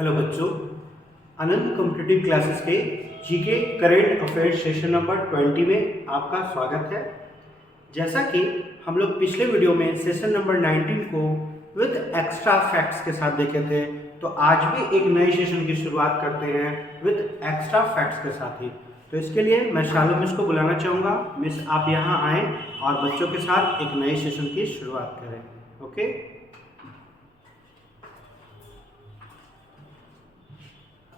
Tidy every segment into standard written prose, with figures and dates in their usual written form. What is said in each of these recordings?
Hello बच्चों, आनंद competitive classes के GK current affairs session number 20 में आपका स्वागत है। जैसा कि हम लोग पिछले वीडियो में सेशन नंबर 19 को विद एक्स्ट्रा फैक्ट्स के साथ देखे थे, तो आज भी एक नए सेशन की शुरुआत करते हैं विद एक्स्ट्रा फैक्ट्स के साथ ही। तो इसके लिए मैं शालू मिस को बुलाना चाहूँगा। मिस, आप यहाँ आएँ और बच्चों के साथ एक नए सेशन की शुरुआत करें। ओके,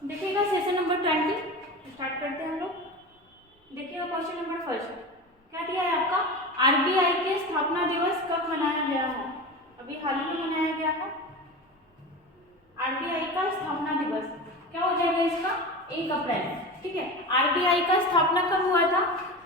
देखिएगा सेशन नंबर 20 स्टार्ट करते हैं हम लोग। देखिएगा क्वेश्चन नंबर फर्स्ट क्या दिया है आपका, आरबीआई के स्थापना दिवस कब मनाया गया है? अभी हाल ही में मनाया गया है आरबीआई का स्थापना दिवस। क्या हो जाएगा इसका? 1 अप्रैल। ठीक है, आरबीआई का स्थापना कब हुआ था?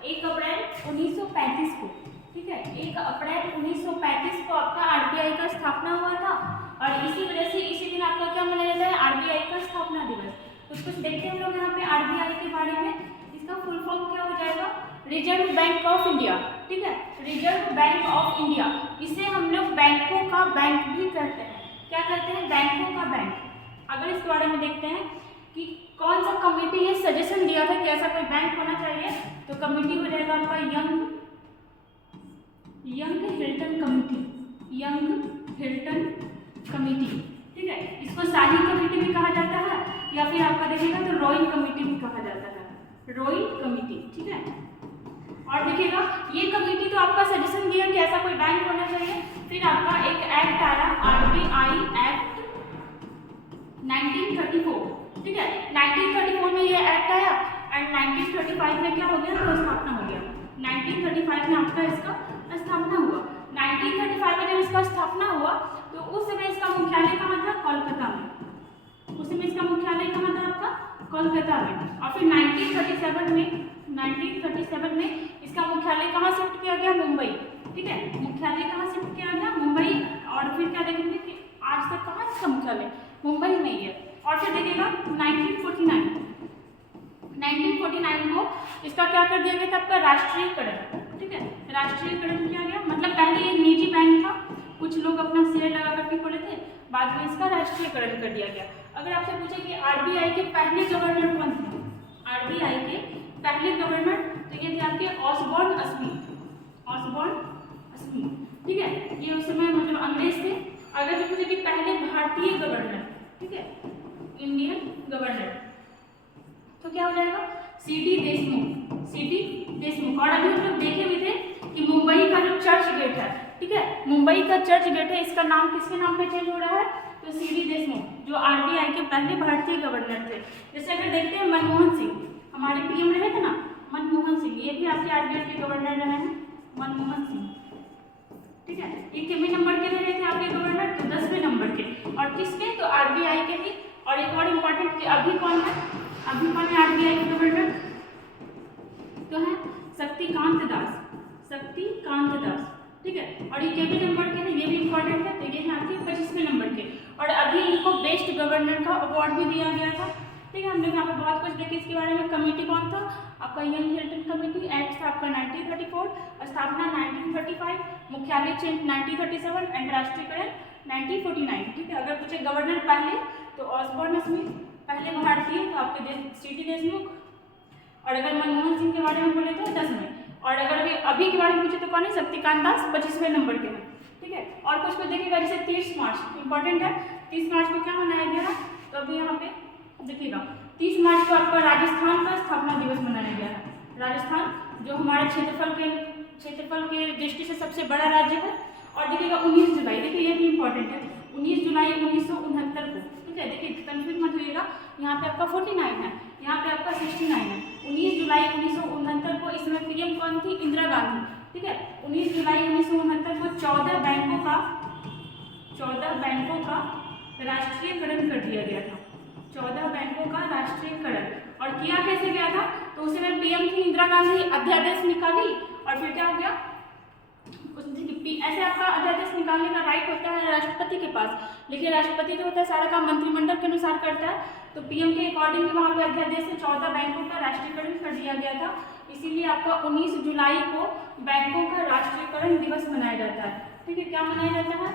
1 अप्रैल 1935 को। ठीक है, 1 अप्रैल 1935 को आपका आरबीआई का स्थापना हुआ था और इसी वजह से इसी दिन आपका क्या मनाया जाता है? आरबीआई का स्थापना दिवस। कुछ देखते हैं हम लोग यहाँ पे आरबीआई के बारे में। इसका फुल फॉर्म क्या हो जाएगा? Reserve bank of India. ठीक है, रिजर्व बैंक ऑफ इंडिया। इसे हम लोग बैंकों का बैंक भी कहते हैं। क्या कहते हैं? बैंकों का बैंक। अगर इसके बारे में देखते हैं कि कौन सा कमेटी ये सजेशन दिया था कि ऐसा कोई बैंक होना चाहिए, तो कमेटी हो जाएगा आपका young Hilton committee. Young Hilton committee. ठीक है, इसको शाही कमेटी भी कहा जाता है या फिर आपका देखिएगा तो रॉयल कमेटी भी कहा जाता है, रॉयल कमेटी। ठीक है, और देखिएगा ये कमेटी तो आपका सजेशन दिया कि ऐसा कोई बैंक होना चाहिए। फिर आपका एक एक्ट आया, आरबीआई एक्ट 1934। ठीक है, 1934 में ये एक्ट आया एंड 1935 में क्या हो गया? तो स्थापना हो गया। 1935 में आपका इसका स्थापना हुआ। 1935 में जब इसका स्थापना हुआ तो उस समय इसका मुख्यालय कहाँ था? कोलकाता में। उस समय इसका मुख्यालय कहाँ था आपका? कोलकाता में। और फिर 1937 में इसका मुख्यालय कहाँ शिफ्ट किया गया? मुंबई। ठीक है, मुख्यालय कहाँ शिफ्ट किया गया? मुंबई। और फिर क्या देखेंगे कि आज तक कहाँ इसका मुख्यालय? मुंबई में ही है। और फिर देखिएगा 1949 को इसका क्या कर दिया गया था? आपका राष्ट्रीयकरण। ठीक है, राष्ट्रीयकरण किया गया। मतलब पहले ये निजी बैंक था, कुछ लोग अपना शेयर लगा करके खोले थे, बाद में इसका राष्ट्रीयकरण कर दिया गया। अगर आपसे पूछे कि आरबीआई के पहले गवर्नर कौन थे? आरबीआई के पहले गवर्नर तो ये थे आपके ऑसबॉर्न स्मिथ। Osborne Smith. ठीक है, ये उस समय मतलब अंग्रेज थे। अगर जो पूछे कि पहले भारतीय गवर्नर, ठीक है, इंडियन गवर्नर, तो क्या हो जाएगा? सीडी देशमुख। सीडी देशमुख। और अभी हम लोग देखे भी थे कि मुंबई का जो चर्च गेट है, ठीक है, मुंबई का चर्च गेट है, इसका नाम किसके नाम पे चेंज हो रहा है? तो सीडी देशमुख, जो आरबीआई के पहले भारतीय गवर्नर थे। जैसे अगर देखते हैं मनमोहन सिंह, हमारे पीएम रहे थे ना मनमोहन सिंह, ये भी आपके आरबीआई के गवर्नर रहे हैं, मनमोहन सिंह। ठीक है, ये कितने नंबर के रहे थे आपके गवर्नर? तो 10वें नंबर के। और किसके? तो आरबीआई के ही। और एक और इम्पोर्टेंट, अभी कौन है? अभी कौन है आरबीआई के गवर्नर? तो है शक्तिकांत दास। शक्तिकांत दास। ठीक है, और ये कितने नंबर के हैं? ये भी इम्पोर्टेंट है। तो ये है आपके 25वें नंबर के। और अभी इनको बेस्ट गवर्नर का अवार्ड भी दिया गया था। ठीक है, हम लोग यहाँ पे बहुत कुछ देखे इसके बारे में। कमेटी कौन था? आपका यंग हिल्टन कमेटी। एक्ट था आपका 1934, स्थापना 1935, मुख्यालय चेंज 1937 एंड राष्ट्रीयकरण 1949। ठीक है, अगर पूछे गवर्नर पहले तो ऑसबॉर्न स्मिथ, पहले भारतीय तो आपके सीडी देशमुख। और अगर मनमोहन सिंह के बारे में बोले तो 10वें। और अगर अभी के बारे में पूछे तो कौन है? शक्तिकांत दास 25वें नंबर के हैं। ठीक है, और कुछ को देखिएगा जैसे 30 मार्च इंपॉर्टेंट है। 30 मार्च को क्या मनाया गया है? तो अभी यहाँ पे देखिएगा 30 मार्च को आपका राजस्थान का स्थापना दिवस मनाया गया है। राजस्थान जो हमारे क्षेत्रफल के दृष्टि से सबसे बड़ा राज्य है। और देखिएगा 19 जुलाई, देखिए ये भी इंपॉर्टेंट है, 19 जुलाई 1969 को। ठीक है, देखिए कंफ्यूज मत होइएगा, यहाँ पे आपका 49 है, यहाँ पे आपका 69 है। 19 जुलाई 1969 को इसमें पीएम कौन थी? इंदिरा गांधी। ठीक है, 19 जुलाई 1969 को 14 बैंकों का राष्ट्रीयकरण कर दिया गया था। 14 बैंकों का राष्ट्रीयकरण। और किया कैसे गया था? तो उस समय पीएम थी इंदिरा गांधी, अध्यादेश निकाली और फिर क्या हो गया? ऐसे आपका अध्यादेश निकालने का राइट होता है राष्ट्रपति के पास, लेकिन राष्ट्रपति जो होता है सारा काम मंत्रिमंडल के अनुसार करता है। तो पीएम के अकॉर्डिंग वहाँ पे अध्यादेश से 14 बैंकों का राष्ट्रीयकरण कर दिया गया था। इसीलिए आपका 19 जुलाई को बैंकों का राष्ट्रीयकरण दिवस मनाया जाता है। ठीक है, क्या मनाया जाता है?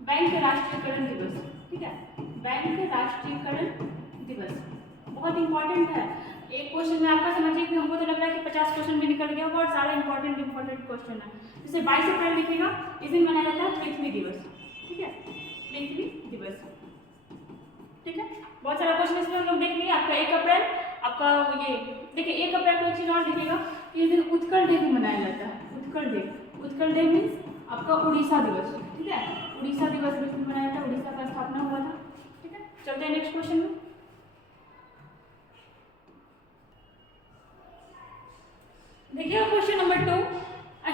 बैंक राष्ट्रीयकरण दिवस। ठीक है, ठीक है, राष्ट्रीयकरण दिवस बहुत इंपॉर्टेंट है। एक क्वेश्चन में आपका समझिए कि हमको तो लग रहा है कि 50 क्वेश्चन भी निकल गया होगा और सारा इंपॉर्टेंट क्वेश्चन है। जैसे 22 अप्रैल लिखेगा, इस दिन मनाया जाता है पृथ्वी दिवस, ठीक है, पृथ्वी दिवस, ठीक है। बहुत सारा क्वेश्चन इसमें हम लोग देख लिए। आपका 1 अप्रैल, आपका ये देखिए 1 अप्रैल को एक चीज और लिखेगा कि इस दिन उत्कल डे भी मनाया जाता है। उत्कल डे मीन्स आपका उड़ीसा दिवस, ठीक है, उड़ीसा दिवस भी मनाया जाता है, उड़ीसा का स्थापना हुआ था, ठीक है। चलते हैं नेक्स्ट क्वेश्चन में। देखिए क्वेश्चन नंबर 2,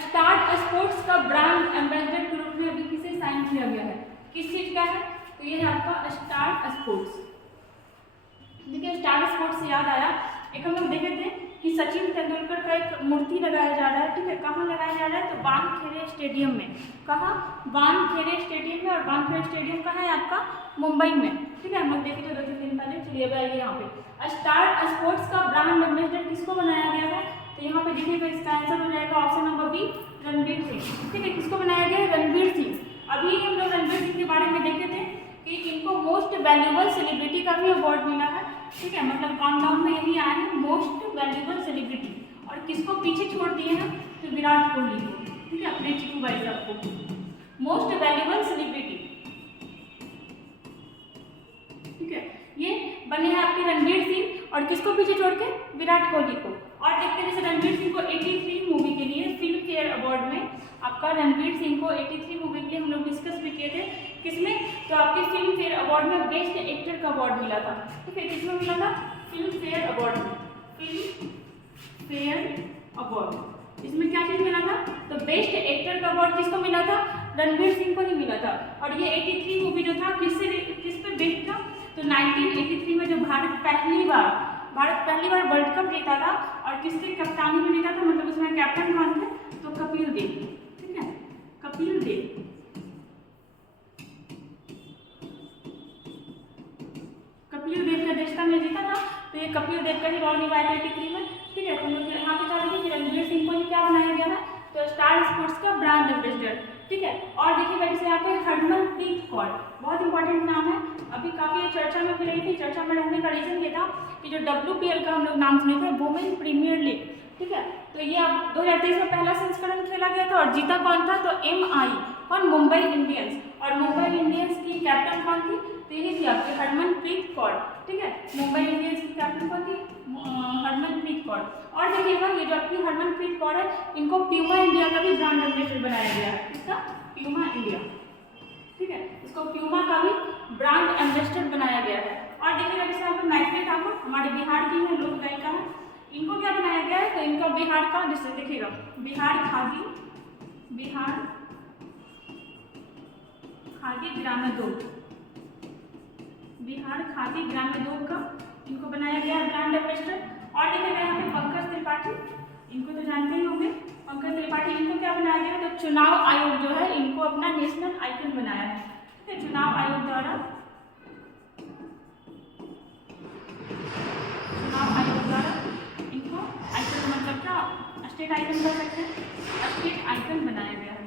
स्टार्ट स्पोर्ट्स का ब्रांड एम्बेसडर के रूप में अभी किसे साइन किया गया है, किस चीज का है, तो ये है आपका स्टार्ट स्पोर्ट्स। देखिए स्टार्ट स्पोर्ट्स से याद आया, एक हम लोग देखे थे कि सचिन तेंदुलकर का एक मूर्ति लगाया जा रहा है, ठीक है, कहाँ लगाया जा रहा है, तो वानखेड़े स्टेडियम में। कहाँ, वानखेड़े स्टेडियम में, और वानखेड़े स्टेडियम कहाँ है आपका, मुंबई में, ठीक है। हम लोग देखे थे 2-3 दिन पहले। चलिए अब आइए यहाँ पे, स्टार्ट स्पोर्ट्स का ब्रांड एम्बेसडर किसको बनाया गया है, तो यहाँ पे देखिएगा इसका आंसर हो जाएगा option number B, Ranveer Singh, ठीक है। किसको बनाया गया है, रणवीर सिंह। अभी हम लोग रणवीर सिंह के बारे में देखे थे कि इनको मोस्ट वैल्यूएबल सेलिब्रिटी का भी अवार्ड मिला है, ठीक है, मतलब काउंटडाउन में यही आए हैं मोस्ट वैल्यूएबल सेलिब्रिटी। और किसको पीछे छोड़ दिए हैं, तो विराट कोहली को, ठीक है, अपने चिकू भाई साहब को मोस्ट वैल्यूएबल सेलिब्रिटी, ठीक है। ये बने हैं आपके रणवीर सिंह, और किसको पीछे छोड़ के, विराट कोहली को। और देखते हैं जैसे रणवीर सिंह को 83 मूवी के लिए फिल्म फेयर अवार्ड में, आपका रणवीर सिंह को 83 मूवी के लिए हम लोग डिस्कस भी किए थे, किसमें, तो आपके फिल्म फेयर अवार्ड में बेस्ट एक्टर का अवार्ड मिला था, ठीक है। किसमें मिला था, फिल्म फेयर अवार्ड में, फिल्म फेयर अवार्ड। इसमें क्या चीज मिला था, तो बेस्ट एक्टर का अवार्ड किसको मिला था, रणवीर सिंह को ही मिला था। और ये 83 मूवी जो था किस पे बेस्ड था, तो 1983 में जो भारत पहली बार वर्ल्ड कप जीता था, और किसके कप्तानी में जीता था, मतलब उसमें कैप्टन कौन थे, तो कपिल देव, ठीक है, कपिल देव। कपिल देव का देश का में जीता था, तो ये कपिल देव का ही रोल निभाया था 83 में, ठीक है। तो हम लोग यहाँ पे क्या देखिए कि रणवीर सिंह को ही क्या बनाया गया है, तो स्टार स्पोर्ट्स का ब्रांड एम्बेसडर, ठीक है। और देखिएगा जैसे यहाँ पे हरमनप्रीत कौर, बहुत इंपॉर्टेंट नाम है, अभी काफी चर्चा में भी रही थी। चर्चा में रहने का रीजन ये था कि जो WPL का हम लोग नाम सुने थे, वुमेन प्रीमियर लीग, ठीक है, तो ये अब 2023 में पहला संस्करण खेला गया था, और जीता कौन था, तो MI कौन, मुंबई इंडियंस। और मुंबई इंडियंस की कैप्टन कौन थी, तो यही थी आपकी हरमनप्रीत कौर, ठीक है, मुंबई इंडियंस की कैप्टन कौन थी, हरमनप्रीत कौर। और देखिएगा ये जो आपकी हरमनप्रीत कौर है, इनको प्यूमा इंडिया का भी ब्रांड एम्बेसडर बनाया गया है, इसका प्यूमा इंडिया, ठीक है, इसको प्यूमा का भी ब्रांड एम्बेसडर बनाया गया है। और देखिएगा जैसे आपको मैथिली ठाकुर हमारे बिहार की है, लोक गायिका है, इनको क्या बनाया गया है, तो इनका बिहार का, जैसे देखिएगा बिहार खादी ग्रामोद्योग, बिहार खादी ग्रामोद्योग का इनको बनाया गया है ब्रांड एम्बेसडर। और देखिएगा यहाँ पे पंकज त्रिपाठी, इनको तो जानते ही होंगे, पंकज त्रिपाठी, इनको क्या बनाया गया, तो चुनाव आयोग जो है इनको अपना नेशनल आइकन बनाया है, ठीक है, चुनाव आयोग द्वारा इनको आइकन, मतलब क्या स्टेट आइकन कर सकते हैं, स्टेट आइकन बनाया गया है,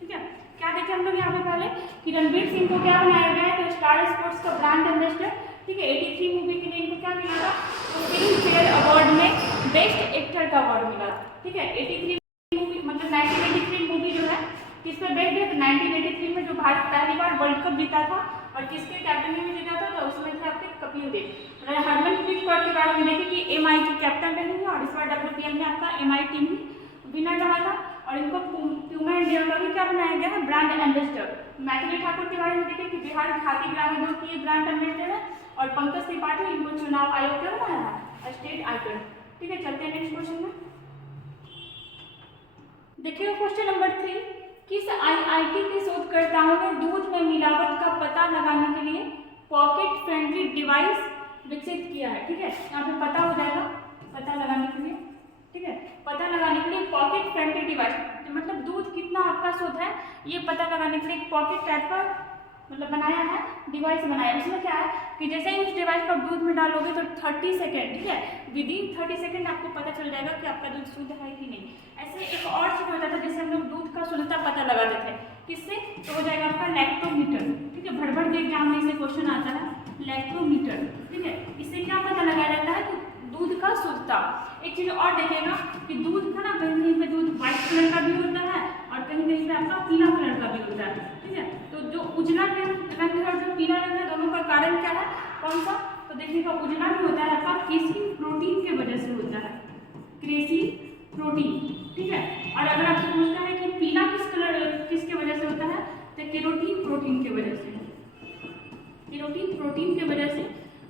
ठीक है। क्या देखे हम लोग यहाँ पे पहले कि रणवीर सिंह को क्या बनाया गया है, तो स्टार स्पोर्ट्स का ब्रांड एम्बेसडर, ठीक है। 83 मूवी के लिए इनको क्या मिला था, तो फिल्म फेयर अवार्ड में बेस्ट एक्टर का अवार्ड मिला, ठीक है। 83 मूवी मतलब 1983 मूवी जो है किस पर बेस्ड है, तो 1983 में जो भारत पहली बार वर्ल्ड कप जीता था, और किसके कैप्टन में जीता था, तो उसमें थे आपके कपिल देव। अगर हरमनप्रीत कौर के बारे में देखें कि MI की कैप्टन रही है, और इस बार WPL में आपका MI टीम ही विनर रहा था, और इनको प्यूमा इंडिया का भी क्या बनाया गया है, ब्रांड एम्बेसडर। मैथिली ठाकुर के बारे में देखें कि बिहार खादी ग्रामोद्योग की ब्रांड एम्बेसडर है, और पंकज त्रिपाठी इनको चुनाव आयोग क्या बनाया है, स्टेट आइकन, ठीक है। चलते हैं नेक्स्ट क्वेश्चन में। देखिए क्वेश्चन नंबर 3, किस IIT के शोधकर्ताओं ने दूध में मिलावट का पता लगाने के लिए पॉकेट फ्रेंडली डिवाइस विकसित किया है, ठीक है। यहाँ पे पता हो जाएगा, पता लगाने के लिए, ठीक है, पता लगाने के लिए पॉकेट फ्रेंडली डिवाइस, मतलब दूध कितना आपका शुद्ध है ये पता लगाने के लिए एक पॉकेट टाइप का मतलब बनाया है, डिवाइस बनाया है। उसमें क्या है कि जैसे ही उस डिवाइस को आप दूध में डालोगे तो 30 सेकेंड, ठीक है, विदिन 30 सेकेंड आपको पता चल जाएगा कि आपका दूध शुद्ध है कि नहीं। ऐसे एक और चीज होता था जैसे हम लोग दूध का शुद्धता पता लगाते थे, किससे, तो हो जाएगा आपका लैक्टोमीटर, ठीक है। भड़भड़ के एग्जाम में इसे क्वेश्चन आता है, लैक्टोमीटर, ठीक है। इससे क्या पता लगाया जाता है कि दूध का शुद्धता। एक चीज़ और देखेगा कि दूध का ना कहीं कहीं पे दूध व्हाइट कलर का भी होता है और कहीं कहीं पे आपका पीला कलर का भी होता है, ठीक है। तो जो उजला रंग है और जो पीला रंग है, दोनों का कारण क्या है, कौन सा? तो देखिएगा उजला भी होता है आपका केसीन प्रोटीन के वजह से होता है, केसीन प्रोटीन, ठीक है। और अगर आपसे पूछता है कि पीला किसके वजह से होता है, तो केरोटीन प्रोटीन के वजह से। केरोटीन प्रोटीन के वजह से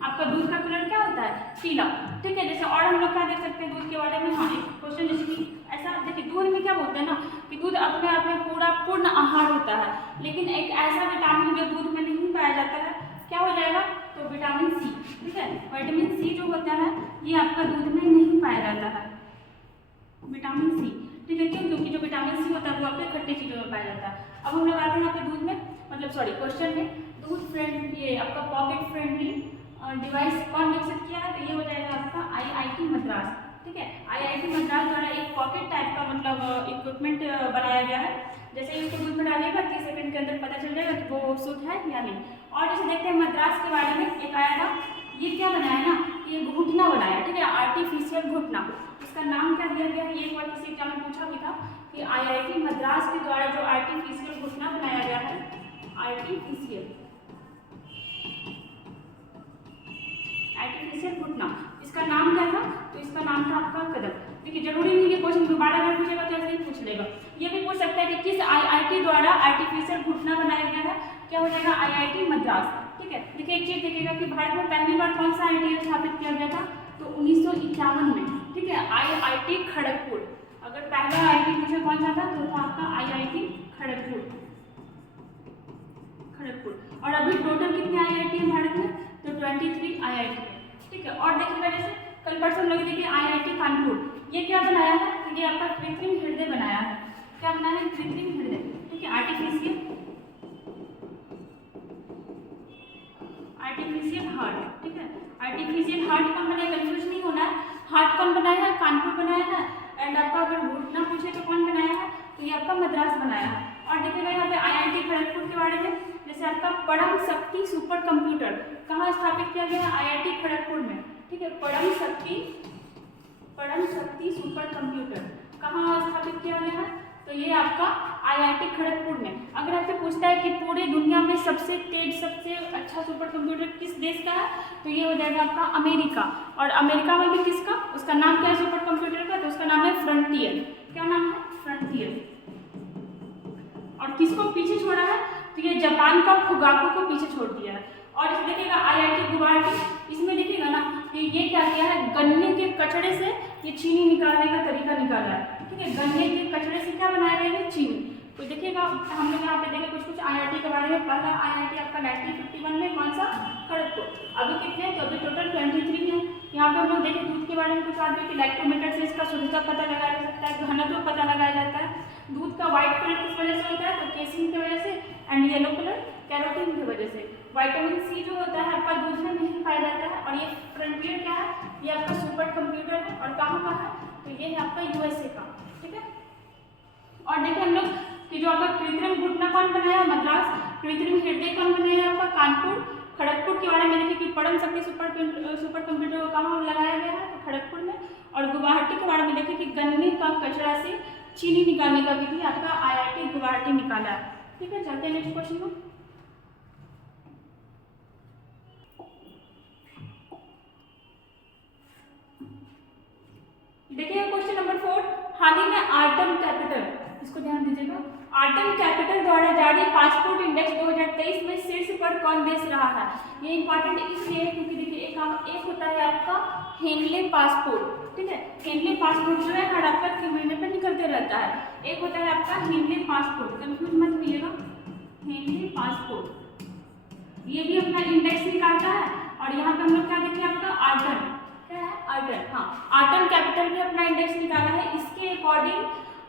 आपका दूध का कलर क्या होता है, पीला, ठीक है। जैसे और हम लोग क्या देख सकते हैं दूध के बारे में, हाँ एक क्वेश्चन जैसे कि ऐसा देखिए, दूध में क्या बोलते हैं ना कि दूध अपने आप में पूरा पूर्ण आहार होता है, लेकिन एक ऐसा विटामिन जो दूध में नहीं पाया जाता है, क्या हो जाएगा, तो विटामिन सी, ठीक है। विटामिन सी जो होता है ये आपका दूध में नहीं पाया जाता है, विटामिन सी, ठीक है। क्यों? क्योंकि जो विटामिन सी होता है वो आपके खट्टी चीज़ों में पाया जाता है। अब हम लोग आते हैं यहाँ पे दूध में, मतलब सॉरी क्वेश्चन में, दूध फ्रेंड ये आपका पॉकेट फ्रेंडली डिवाइस कौन विकसित किया है, तो ये हो जाएगा आपका IIT मद्रास, ठीक है। IIT मद्रास द्वारा एक पॉकेट टाइप का मतलब इक्विपमेंट बनाया गया है। जैसे ही उसको दूध में डालिएगा 30 सेकंड के अंदर पता चल जाएगा कि वो शुद्ध है या नहीं। और जैसे देखते हैं मद्रास के बारे में एक आया था, ये क्या बनाया ना, ये घुटना बनाया, ठीक है, आर्टिफिशियल घुटना। इसका नाम क्या दिया गया है, ये एक बार किसी एग्जाम में पूछा भी था कि IIT मद्रास के द्वारा जो आर्टिफिशियल घुटना बनाया गया है, आर्टिफिशियल घुटना, इसका नाम क्या था, तो इसका नाम था आपका कदम। देखिए जरूरी नहीं है क्वेश्चन दोबारा अगर पूछेगा तो ऐसे ही पूछ लेगा, ये भी पूछ सकता है कि किस IIT द्वारा आर्टिफिशियल घुटना बनाया गया है, क्या हो जाएगा, IIT मद्रास, ठीक है। देखिए एक चीज देखिएगा कि भारत में पहली बार कौन सा IIT स्थापित किया गया था, तो 1951 में, ठीक है, IIT खड़गपुर। अगर पहला IIT पूछे कौन सा था, तो था आपका IIT खड़गपुर। और अभी टोटल कितने IIT है भारत में, तो 23 IIT है, ठीक है। और देखिएगा जैसे कल परसों हम लोग देखिए IIT कानपुर, ये क्या बनाया है, ये आपका कृत्रिम हृदय बनाया है। क्या बनाया है, कृत्रिम हृदय, ठीक है, आर्टिफिशियल हार्ट, ठीक है। आर्टिफिशियल हार्ट कौन बनाया, कंफ्यूज नहीं होना है, हार्ट कौन बनाया है, कानपुर बनाया है। एंड आपका अगर घुटना पूछे तो कौन बनाया है, तो ये आपका मद्रास बनाया है। और देखिएगा यहाँ पे IIT खड़गपुर के बारे में, जैसे आपका परम शक्ति सुपर कंप्यूटर कहाँ स्थापित किया गया है, IIT खड़गपुर में, ठीक है। परम शक्ति सुपर कंप्यूटर कहाँ स्थापित किया गया है, तो ये आपका IIT खड़गपुर में। अगर आपसे पूछता है कि पूरे दुनिया में सबसे तेज सबसे अच्छा सुपर कंप्यूटर किस देश का है, तो ये हो जाएगा आपका अमेरिका। और अमेरिका में भी किसका, उसका नाम क्या है सुपर कंप्यूटर का, तो उसका नाम है फ्रंटियर। क्या नाम है, फ्रंटियर। और किसको पीछे छोड़ा है, तो ये जापान का फुगाकू को पीछे छोड़ दिया है। और इसे देखिएगा IIT गुवाहाटी, इसमें देखिएगा ना कि ये क्या किया है, गन्ने के कचड़े से ये चीनी निकालने का तरीका निकाला है, ठीक है। गन्ने के कचड़े से क्या बनाया गया है, चीनी। तो देखिएगा हम लोग यहाँ पे देखें कुछ IIT के बारे में। पहला IIT आपका 1951 में कौन सा, खड़गपुर। अभी कितने, तो अभी टोटल 23 है। यहाँ पे हम लोग देखें दूध के बारे में कुछ आदमी कि लैक्टोमीटर से इसका शुद्धता पता लगाया जा सकता है, घनत्व पता लगाया जाता है। दूध का व्हाइट कलर किस वजह से होता है, तो केसिन की वजह से, एंड येलो कलर कैरोटीन की वजह से। विटामिन सी जो होता है आपका दूध में नहीं पाया जाता है। और ये फ्रंटियर क्या है, ये आपका सुपर कंप्यूटर है। और कहाँ का है, तो ये है आपका USA का, ठीक है। और देखिए हम लोग कि जो आपका कृत्रिम घुटना कौन बनाया, मद्रास। कृत्रिम हृदय कौन बनाया, आपका कानपुर। खड़गपुर के बारे में देखिए कि परम शक्ति सुपर कंप्यूटर को कहाँ लगाया गया है, तो खड़गपुर में। और गुवाहाटी के बारे में देखिए कि गन्ने का कचरा से चीनी निकालने का विधि आपका IIT गुवाहाटी निकाला है, ठीक है। चलते हैं नेक्स्ट क्वेश्चन को। देखिए क्वेश्चन नंबर 4, हाल ही में आर्टम कैपिटल, इसको ध्यान दीजिएगा, आर्टम कैपिटल द्वारा जारी पासपोर्ट इंडेक्स 2023 में शीर्ष पर कौन देश रहा है। ये इंपॉर्टेंट इसलिए क्योंकि देखिए एक होता है आपका हेनले पासपोर्ट, ठीक है। हेनले पासपोर्ट जो है हर आपका 3 महीने पर निकलते रहता है। एक होता है आपका हेनले पासपोर्ट, कंफ्यूज मत होइएगा, हेनले पासपोर्ट, ये भी अपना इंडेक्स निकालता है। और यहाँ पे हम लोग क्या देखिए आपका आर्टम, क्या है, आर्टम, हाँ, आर्टम कैपिटल भी अपना इंडेक्स निकाला है। इसके अकॉर्डिंग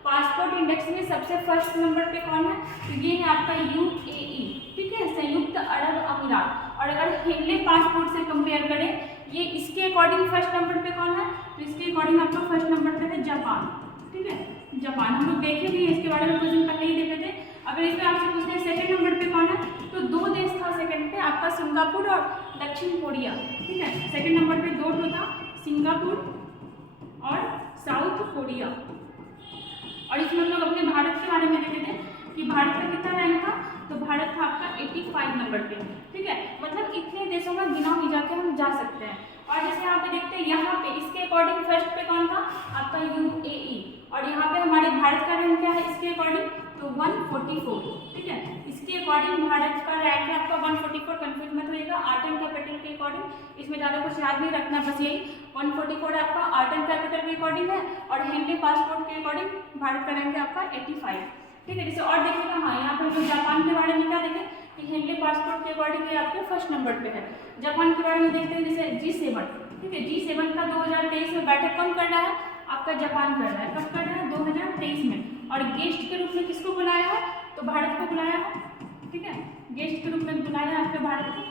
पासपोर्ट इंडेक्स में सबसे फर्स्ट नंबर पे कौन है, तो ये है आपका UAE, ठीक है, संयुक्त अरब अमीरात। और अगर हेनले पासपोर्ट से कंपेयर करें, ये इसके अकॉर्डिंग फर्स्ट नंबर पे कौन है, तो इसके अकॉर्डिंग आपका फर्स्ट नंबर पे है जापान, ठीक है, जापान। हम लोग देखे भी इसके बारे में कुछ दिन पहले ही देखे थे। अगर इसमें आपसे पूछते हैं सेकंड नंबर पे कौन है, तो दो देश था सेकंड पे आपका, सिंगापुर और दक्षिण कोरिया, ठीक है। सेकंड नंबर पे दो था, सिंगापुर और साउथ कोरिया। और इसमें हम लोग अपने भारत के बारे में देखे थे कि भारत का कितना रैंक था, तो भारत था आपका 85 नंबर पे, ठीक है। मतलब इतने देशों में बिना वीजा के हम जा सकते हैं। और जैसे यहाँ पे देखते हैं, यहाँ पे इसके अकॉर्डिंग फर्स्ट पे कौन था आपका, UAE। और यहाँ पे हमारे भारत का रैंक क्या है इसके अकॉर्डिंग, तो 144, ठीक है। इसके अकॉर्डिंग भारत का रैंक है आपका 144, कंफ्यूज मत होइएगा। आर्ट एंड कैपिटल के अकॉर्डिंग इसमें ज़्यादा कुछ याद नहीं रखना, बस यही 144 आपका आर्ट एंड कैपिटल के अकॉर्डिंग है। और हेनली पासपोर्ट के अकॉर्डिंग भारत का रैंक है आपका 85, ठीक है। जैसे और देखिएगा, हाँ यहाँ पर जो जापान के बारे में क्या देखें कि हेनली पासपोर्ट के अकॉर्डिंग ये आपके फर्स्ट नंबर पे है। जापान के बारे में देखते हैं, जैसे G7, ठीक है। G7 का 2023 में बैठक कौन कर रहा है आपका, जापान कर रहा है। कब कर रहा है, 2023 में। और गेस्ट के रूप में किसको बुलाया है, तो भारत को बुलाया है, ठीक है। गेस्ट के रूप में बुलाया है आपके भारत को।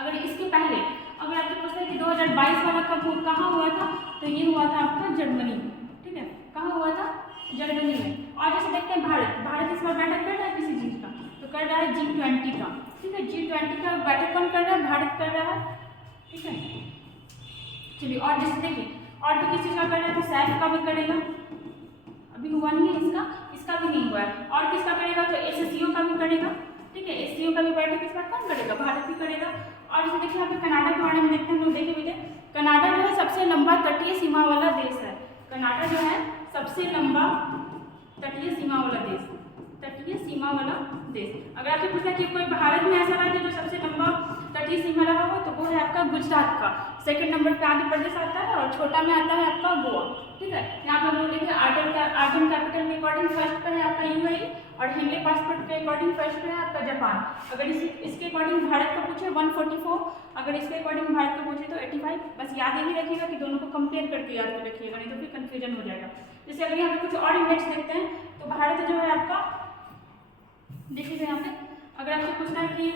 अगर इसके पहले अगर आपसे पूछता है कि 2022 वाला कब कहाँ हुआ था, तो ये हुआ था आपका जर्मनी, ठीक है। कहाँ हुआ था, जर्मनी में। और जैसे देखते हैं भारत इस बार बैठक कर रहा है किसी चीज़ का, तो कर रहा है G20 का, ठीक है। G20 का बैठक कौन कर रहा है, भारत कर रहा है, ठीक है। चलिए और जैसे देखिए और भी किसी का कर रहा है, तो सैफ का भी करेगा, अभी हुआ नहीं है इसका भी नहीं हुआ है। और किसका करेगा, तो SCO का भी करेगा, ठीक है। SCO का भी बैठक इस बार कौन करेगा, भारत ही करेगा। और जैसे देखिए यहाँ पे कनाडा के बारे में देखते हैं, हम लोग देखे भी थे, कनाडा जो है सबसे लंबा तटीय सीमा वाला देश है। कनाडा जो है सबसे लंबा तटीय सीमा वाला देश, तटीय सीमा वाला देश। अगर आपसे पूछा कि कोई भारत में ऐसा राज्य जो सबसे लंबा तटीय सीमा रहा हो, तो वो है आपका गुजरात का। सेकंड नंबर पे आंध्र प्रदेश आता है और छोटा में आता है आपका गोवा, ठीक है। यहाँ पे हम लोग देखिए आर्ट एंड कैपिटल के अकॉर्डिंग फर्स्ट पे है आपका UAE, और हेनली पासपोर्ट के अकॉर्डिंग फर्स्ट पे है आपका जापान। अगर इसके अकॉर्डिंग भारत का पूछे 144, अगर इसके अकॉर्डिंग भारत का पूछे तो 85। बस याद यही रखिएगा कि दोनों को कंपेयर करके याद रखिएगा, नहीं तो फिर कंफ्यूजन हो जाएगा। जैसे अगर यहाँ पे कुछ और इंडेक्स देखते हैं, तो भारत जो है आपका देखिएगा यहाँ पे, अगर आपसे पूछना है कि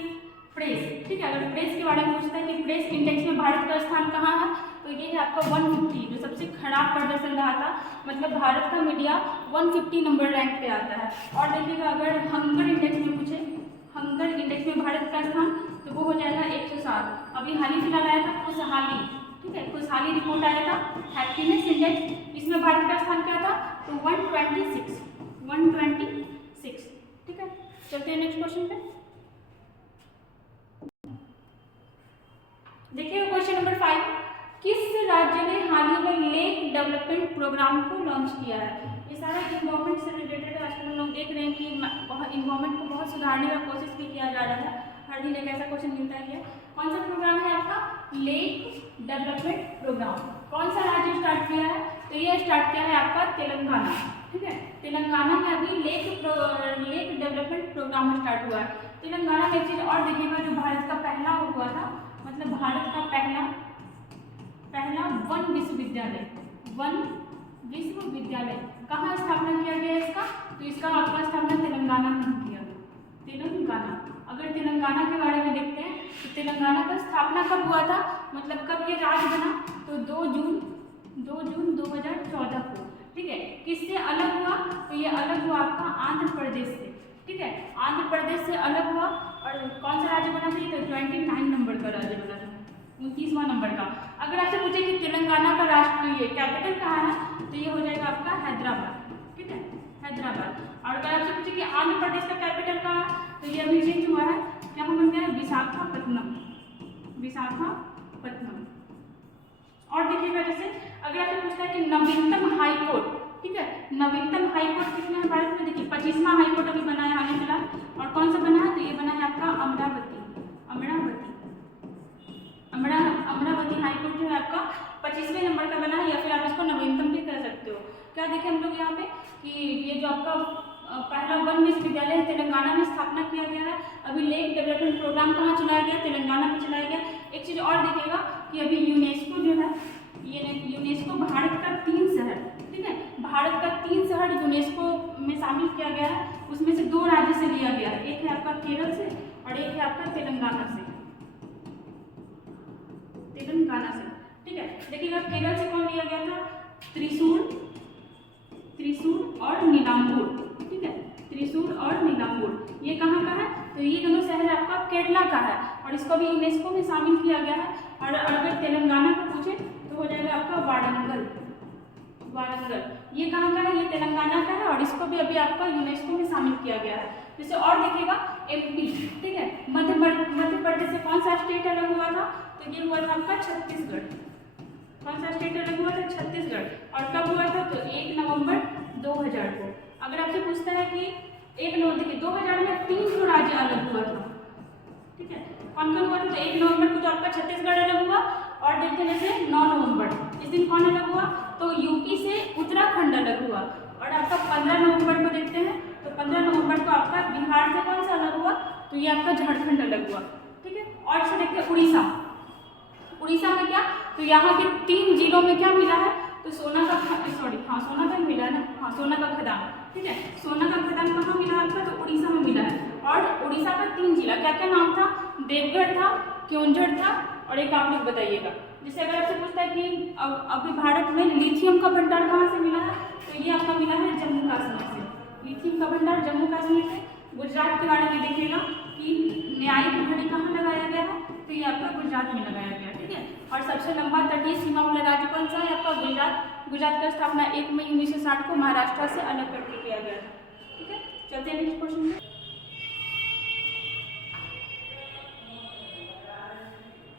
प्रेस, ठीक है। अगर प्रेस के बारे में पूछता है कि प्रेस इंडेक्स में भारत का स्थान कहाँ है, तो ये है आपका 150, जो सबसे खराब प्रदर्शन रहा था। मतलब भारत का मीडिया 150 नंबर रैंक पे आता है। और देखिएगा अगर हंगर इंडेक्स में पूछे, हंगर इंडेक्स में भारत का स्थान, तो वो हो जाएगा 107। अभी हाल ही फिलहाल आया था खुशहाली, ठीक है, खुशहाली रिपोर्ट आया था, हैप्पीनेस इंडेक्स, इसमें भारत का स्थान क्या था, तो 126, ठीक है। चलते हैं नेक्स्ट क्वेश्चन पे। देखिए क्वेश्चन नंबर 5, किस राज्य ने हाल ही में लेक डेवलपमेंट प्रोग्राम को लॉन्च किया है। ये सारा इन्वायरमेंट से रिलेटेड है। आजकल हम लोग देख रहे हैं कि इन्वायरमेंट को बहुत सुधारने का कोशिश भी किया जा रहा है, हर दिन एक ऐसा क्वेश्चन मिलता है। कौन सा प्रोग्राम है आपका, लेक डेवलपमेंट प्रोग्राम। कौन सा राज्य स्टार्ट किया है, तो ये स्टार्ट किया है आपका तेलंगाना, ठीक है। तेलंगाना में अभी लेक डेवलपमेंट प्रोग्राम स्टार्ट हुआ है। तेलंगाना में एक चीज़ और देखिएगा, जो भारत का पहला हुआ था, मतलब भारत का पहला वन विश्वविद्यालय कहाँ स्थापना किया गया इसका, तो इसका आपका स्थापना तेलंगाना में किया गया, तेलंगाना। अगर तेलंगाना के बारे में देखते हैं, तो तेलंगाना का स्थापना कब हुआ था, मतलब कब ये राज्य बना, तो 2 जून 2014 को, ठीक है। किससे अलग हुआ, तो ये अलग हुआ आपका आंध्र प्रदेश से, ठीक है। आंध्र प्रदेश से अलग हुआ। और कौन सा राज्य बना था, तो 29 नंबर का राज्य बना था, 29वां नंबर का। अगर आपसे पूछे कि तेलंगाना का राष्ट्रीय कैपिटल कहाँ है, तो ये हो जाएगा आपका हैदराबाद, ठीक है, हैदराबाद। और अगर आपसे पूछे कि आंध्र प्रदेश का कैपिटल कहाँ है, तो ये अभी चेंज हुआ है, क्या बन गया है, विशाखापट्टनम। और देखिएगा जैसे अगर आपसे पूछता है कि नवीनतम हाई कोर्ट, ठीक है, नवीनतम हाई कोर्ट कितने हैं भारत में, देखिए 25वां हाई कोर्ट अभी बना है हाल ही फिलहाल। और कौन सा बना है, तो ये बना है आपका अमरावती हाई कोर्ट जो है आपका 25वें नंबर का बना है, या फिर आप इसको नवीनतम भी कह सकते हो। क्या देखें हम लोग यहाँ पे कि ये जो आपका पहला वन विश्वविद्यालय तेलंगाना में स्थापना किया गया है। अभी लेक डेवलपमेंट प्रोग्राम कहाँ चलाया गया, तेलंगाना में चलाया गया। एक चीज़ और देखिएगा कि अभी यूनेस्को जो है, यूनेस्को भारत का 3 शहर, ठीक है, भारत का 3 शहर यूनेस्को में शामिल किया गया है। उसमें से 2 राज्य से लिया गया है, एक है आपका केरल से और एक है आपका तेलंगाना से, ठीक है। देखिएगा केरल से कौन लिया गया था, त्रिशूर और नीलाम्बूर, ठीक है, त्रिशूर और नीलाम्बूर। ये कहाँ का है, तो ये दोनों केरला का है और इसको भी यूनेस्को में शामिल किया गया है। और अगर तेलंगाना का पूछे तो हो जाएगा आपका वारंगल। वारंगल ये कहाँ का है? ये तेलंगाना का है और इसको भी अभी आपका यूनेस्को में शामिल किया गया है। जैसे और देखिएगा एमपी, ठीक है, मध्य प्रदेश से कौन सा स्टेट अलग हुआ था? तो ये हुआ था आपका छत्तीसगढ़। कौन सा स्टेट अलग हुआ था? छत्तीसगढ़। और कब हुआ था? तो 1 नवंबर 2000 को। अगर आपसे पूछता है कि 1 नवंबर, देखिए 2000 में 3 राज्य अलग हुआ था, ठीक है, कौन कौन हुआ था? तो 1 नवंबर को तो आपका छत्तीसगढ़ अलग हुआ और देखते हैं जैसे 9 नवंबर इस दिन कौन अलग हुआ? तो यूपी से उत्तराखंड अलग हुआ। और आपका 15 नवंबर को देखते हैं तो 15 नवंबर को आपका बिहार से कौन सा अलग हुआ? तो ये आपका झारखंड अलग हुआ, ठीक है। और से देखते हैं उड़ीसा। उड़ीसा में क्या? तो यहाँ के 3 जिलों में क्या मिला है? तो सोना का सोना का मिला है ना, हाँ सोना का खदान, ठीक है। सोना का खदान कहाँ मिला आपका? तो उड़ीसा में मिला है। और उड़ीसा का 3 जिला क्या क्या नाम था? देवगढ़ था, केओंझर था और एक आप लोग बताइएगा। जैसे अगर आपसे पूछता है कि अभी भारत में लिथियम का भंडार कहाँ से मिला है? तो ये आपका मिला है जम्मू कश्मीर से। लिथियम का भंडार जम्मू कश्मीर से। गुजरात के बारे में देखिएगा कि न्यायिक घड़ी कहाँ लगाया गया है? तो ये आपका गुजरात में लगाया गया, ठीक है। और सबसे लंबा तटीय सीमा वाला राज्य कौन सा है? आपका गुजरात। गुजरात का स्थापना 1 मई 1960 को महाराष्ट्र से अलग करके किया गया था, ठीक है। चलते हैं नेक्स्ट क्वेश्चन में।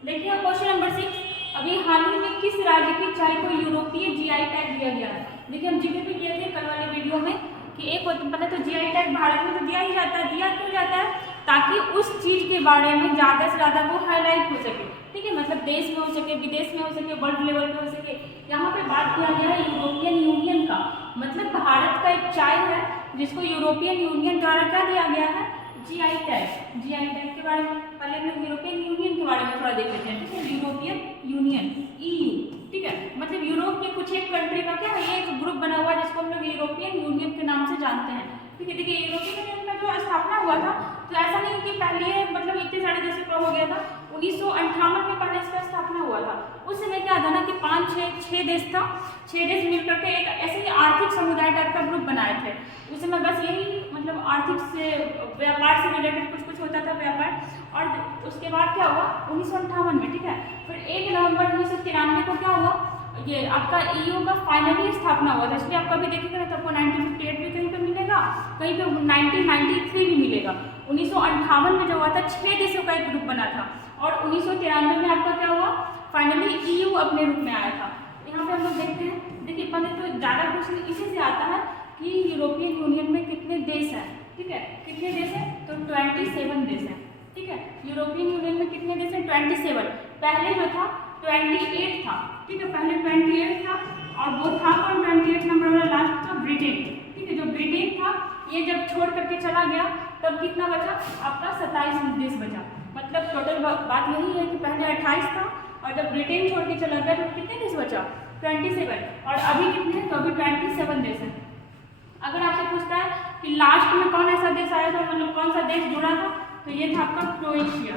देखिए क्वेश्चन नंबर 6, अभी हाल ही में किस राज्य की चाय को यूरोपीय जीआई टैग दिया गया है? देखिए हम जिक्र भी किए थे कल वाले वीडियो में कि एक पहले तो जीआई टैग भारत में तो दिया ही जाता है। दिया क्यों जाता है? ताकि उस चीज़ के बारे में ज़्यादा से ज़्यादा वो हाईलाइट हो सके, ठीक है, मतलब देश में हो सके, विदेश में हो सके, वर्ल्ड लेवल पे हो सके। यहाँ पे बात किया गया है यूरोपियन यूनियन का, मतलब भारत का एक चाय है जिसको यूरोपियन यूनियन द्वारा क्या दिया गया है? GI tag. जीआई टैग के बारे में पहले हम यूरोपियन यूनियन के बारे में थोड़ा देख लेते हैं, ठीक है। यूरोपियन यूनियन EU, ठीक है, मतलब यूरोप के कुछ एक कंट्री का क्या है? ये एक ग्रुप बना हुआ है जिसको हम लोग यूरोपियन यूनियन के नाम से जानते हैं, ठीक है। देखिए यूरोपियन यूनियन का जो स्थापना हुआ था तो ऐसा नहीं कि पहले मतलब इतने सारे देशों का हो गया था। 1958 में पहले इसका स्थापना हुआ था। उस समय क्या था ना कि 5-6 देश था, 6 देश मिलकर के एक ऐसे ही आर्थिक समुदाय टाइप का ग्रुप बनाए थे। उस समय बस यही मतलब आर्थिक से व्यापार से रिलेटेड कुछ होता था व्यापार। और उसके बाद क्या हुआ 1958 में, ठीक है। फिर 1 नवंबर 1993 को क्या हुआ? ये आपका EU का फाइनली स्थापना हुआ था। इसलिए आप कभी देखेंगे ना तो आपको 1958 भी कहीं पे मिलेगा, कहीं पे 1993 भी मिलेगा। 1958 में जो हुआ था 6 देशों का एक ग्रुप बना था और 1993 में आपका क्या हुआ? फाइनली EU अपने रूप में आया था। यहाँ पे हम लोग देखते हैं, देखिए पहले तो ज़्यादा क्वेश्चन इसी से आता है कि यूरोपियन यूनियन में कितने देश हैं, ठीक है, कितने देश हैं? तो 27 देश हैं, ठीक है। यूरोपियन यूनियन में कितने देश हैं? 27। पहले जो था 28 था, ठीक है, पहले 28 था और वो था कौन? 28 नंबर वाला लास्ट था ब्रिटेन, ठीक है। जो ब्रिटेन था ये जब छोड़ करके चला गया तब कितना बचा? आपका 27 देश बचा। मतलब टोटल बात यही है कि पहले 28 था और जब ब्रिटेन छोड़ के चला गया तो कितने देश बचा? 27। और अभी कितने हैं? तो अभी 27 देश हैं। अगर आपसे पूछता है कि लास्ट में कौन ऐसा देश आया था, मतलब कौन सा देश जुड़ा था, तो ये था आपका क्रोएशिया,